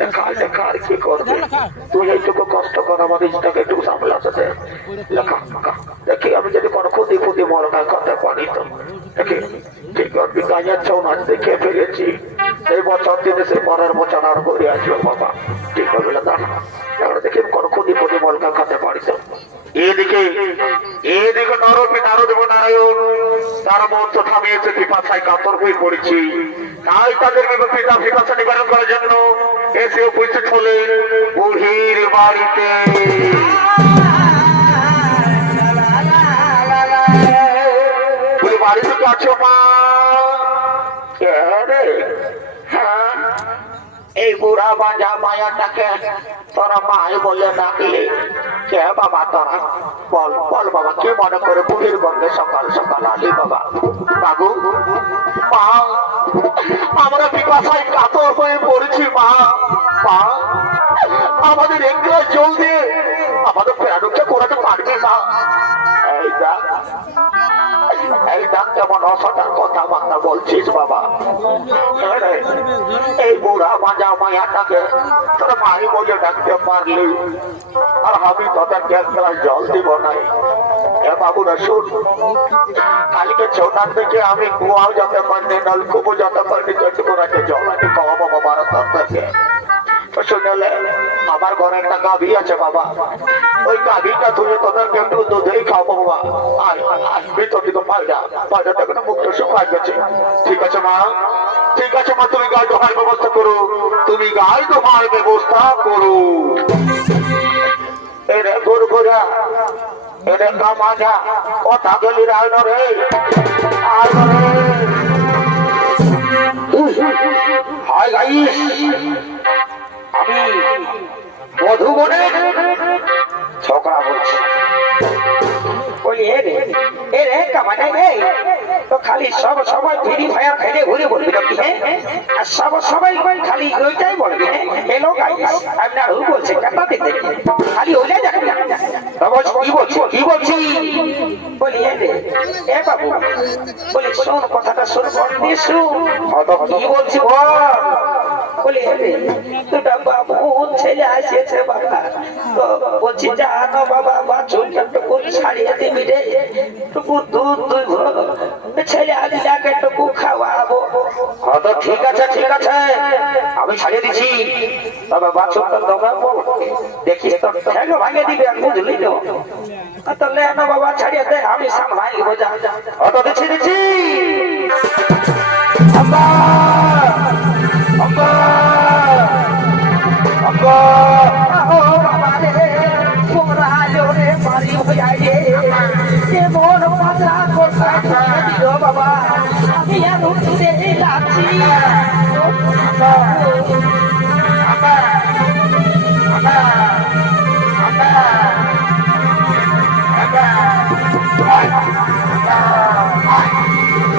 লেখা লেখা আর কি করবে, তুই এইটুকু কষ্ট কর, আমার ইচ্ছাকে একটু সামলাতে দে। লেখা দেখি আমি যদি কোনো ক্ষতি ক্ষতি মরণা করতে পারি তো দেখি ঠিক করবি। গাঁয়ের ছৌ নাচ দেখে ফেলেছি, এই বছর দিনে সে পরের বছর আর করে আসবে বাবা, ঠিক করবি না? তাহলে দেখি কোনো ক্ষতি ক্ষতি মরকা খেতে পারি তো। এদিকে এদিকে নরপি নারদেব নারায়ণ তারা মন্ত্র থামিয়েছে, পিপাসায় কাতর হয়ে পড়েছি, তাই তাদের পিতা পিপাসা নিবারণ করার জন্য এসে উপস্থিত হলেন বুড়ির বাড়িতে। বাড়িতে আছো মা? হ্যাঁ, এই বুড়া বাজা মায়াটাকে তোরা মাই বলে ডাকলি কে বাবা? তোরা বল বল বাবা, কে মনে করে বুড়ির বন্ধে সকাল সকাল আলি বাবা? বাবু মা, আমরা পিপাসায় কাতর হয়ে পড়েছি মা। মা, আমাদের এক গ্লাস জল দিয়ে আমাদের প্রাণকে করাতে পারবি মা? এই দেখ কেমন অসটার কথাবার্তা বলছিস বাবা। এই বুড়া মাজা মায়াটাকে তোর মাই বলে ডাকতে পারলি, আর আমি তোদেরকে এক গ্লাস জল দিব নাই? এ বাবুরা শুন, কালকে ছোটার থেকে আমি কুয়াও যেতে পারিনি, নলকূপও যেতে পারিনি, যেটুকু রাখে জল আমি খাওয়াবো বাবার তর থেকে। শুনলে আমার ঘরে একটা গাভী আছে বাবা, ওই গাভীটা তুলে তোদেরকে একটু দুধেই খাওয়াবো বাবা। আর ভিতর দিকে পায়রাটা কোনো মুক্ত শুকায় গেছে। ঠিক আছে মা, ঠিক আছে মা, তুমি গায়ে দোহার ব্যবস্থা করো, তুমি গায়ে দোহার ব্যবস্থা করো। এরে গরু ঘোরা, এরে কামাজা, কথা গেলি রায় রে, আয় রে। হাই গাইস, আমি মধুবনের ছোকরা বলছি। বলি এ রে কামাই রে, তো খালি সব সবাই ফিরি ভাইয়া ফেলে ঘুরে বলবি নাকি? হ্যাঁ, আর সবাই খালি ওইটাই বলবি। হ্যালো গাইস, আপনার হু বলছে কথা দেখতে খালি ওইটাই দেখবি। কি বলছি? বলি এ বাবু, বলি শোন কথাটা, শোন বল দিয়ে শুন। কি বলছি বল? বলি দুটা বাবু ছেলে আসিয়েছে বাবা, তো বলছি জানো বাবা, বাছুরটা টুকু ছাড়িয়ে দিবি রে, টুকু দুধ দুইব, ছেলে আলিটাকে টুকু খাওয়াবো। তো ঠিক আছে ঠিক আছে, আমি ছাড়িয়ে দিচ্ছি, তবে বাছুরটা তোমরা দেখি তো ঠেঙ্গ ভাঙে দিবে, বুঝলি তো? তো লেন বাবা ছাড়িয়ে দে, আমি সামলাই বোঝা। অত দিচ্ছি আব্বা আব্বা আব্বা, ও বাবা রে, তোমরা জোরে মারি হইয়া রে, যে মন পাতলা করতে দিল বাবা, আমি আর উঠতে যাচ্ছি। আব্বা আব্বা আব্বা আব্বা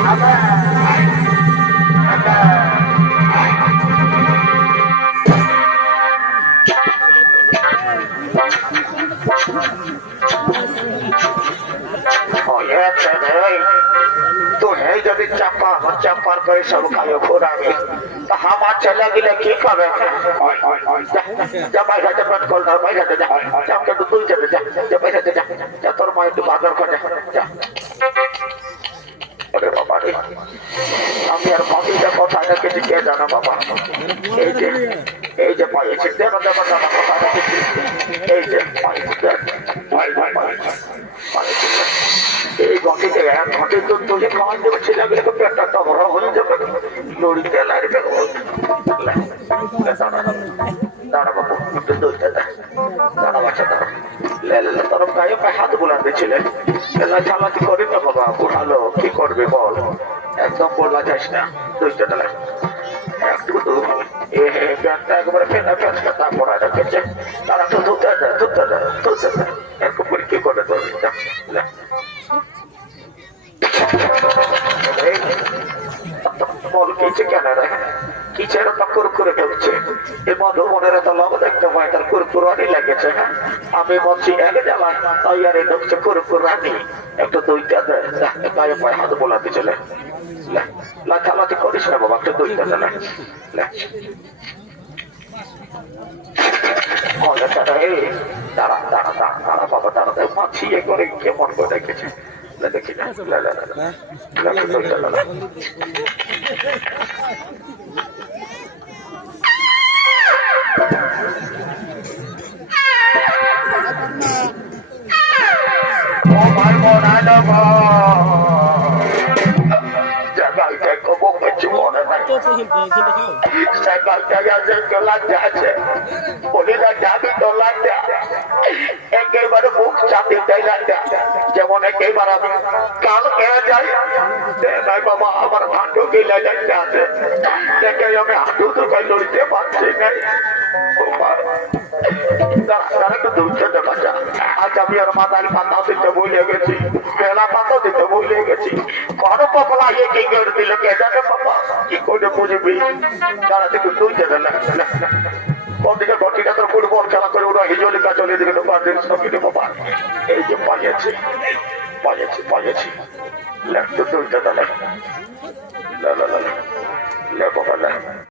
আব্বা আব্বা। যদি চাপার করে সব খাইয়ে ঘোরাবে, তা আমার ছেলে গিলে কি করে? বাইরে পেট কল ধর, বাইরে তুই চলে যা, বাইরে যা, তোর মা একটু বাজার করে যা। বাবা রে, আমি আর পাখিটা কথা রেখেছি কে জানো বাবা? এই যে পাইছি, দেখো দেখো জানা কথা রেখেছি, এই যে এই ঘটিতে এক ঘটে তো তুলে খাওয়ান দেবে, ছেলেগুলোকে পেটটা তো বড় হয়ে যাবে, লড়িতে লাগবে। দাঁড়া বাবু, একটু দইটা দেয়, দাঁড়া বাচ্চা দাঁড়া। তোর গায়ে পায়ে হাত বুলাতে ছিলেন, চালাকি করি না বাবা, বুড়ালো কি করবে বল? একদম বললা যাস না, দইটা দেয় একটু ব্যাগটা একবারে ফেলা ফেলটা তারপর রেখেছে, তারা তো ধুতে দেয় একটু কি করে ধরবি? বল কিছু কেন রে, কিসের তো কুরকুরে ঢুকছে? এই মধুবনের তো লব দেখতে পাই, তার কুরকুরানি লেগেছে। হ্যাঁ, আমি বলছি এক জ্বালা তাই আর ঢুকছে কুরকুরানি, একটু দইটা দেয়, গায়ে পায়ে হাত বোলাতে চলে। লাথালাথি করিস না বাবা, একটু দইটা দেয়। দাঁড়া দাঁড়া দাঁড়া দাঁড়া বাবা দাঁড়া মাছি এ করে কেমন করে দেখেছে দেখি না ও ভাই বোন জায়গাটা কবো কিছু মনে নাই সাইকেলটা গেছে লাজ্জা আছে বলি না যাবি তো লাজ্জা একেবারে বুক চাপে দেয় লাজ্জা যেমন একেবারে আমি কাল খেয়ে যাই নাই বাবা আমার হাঁটু গেলে যাচ্ছে আছে দেখে আমি হাঁটু তো কাজ লড়িতে পারছি নাই তারা একটু দুঃখে বাচ্চা আজ আমি আর মাথার পাতা দিতে ভুলে গেছি বেলা পাতা দিতে ভুলে গেছি বড় পকলা ইয়ে কি করে দিল কে জানে বাবা কি করে বুঝবি তারা একটু দুঃখে ওদিকে ঘটিটা তোর ফুটবল খেলা করে ওরা হিজলিকা চলে দিকে তো পারদিন সঙ্গে বাবা এই যে পাইয়াছি পাইয়াছি পাইয়াছি লেখ তো দুইটা লে বাবা লে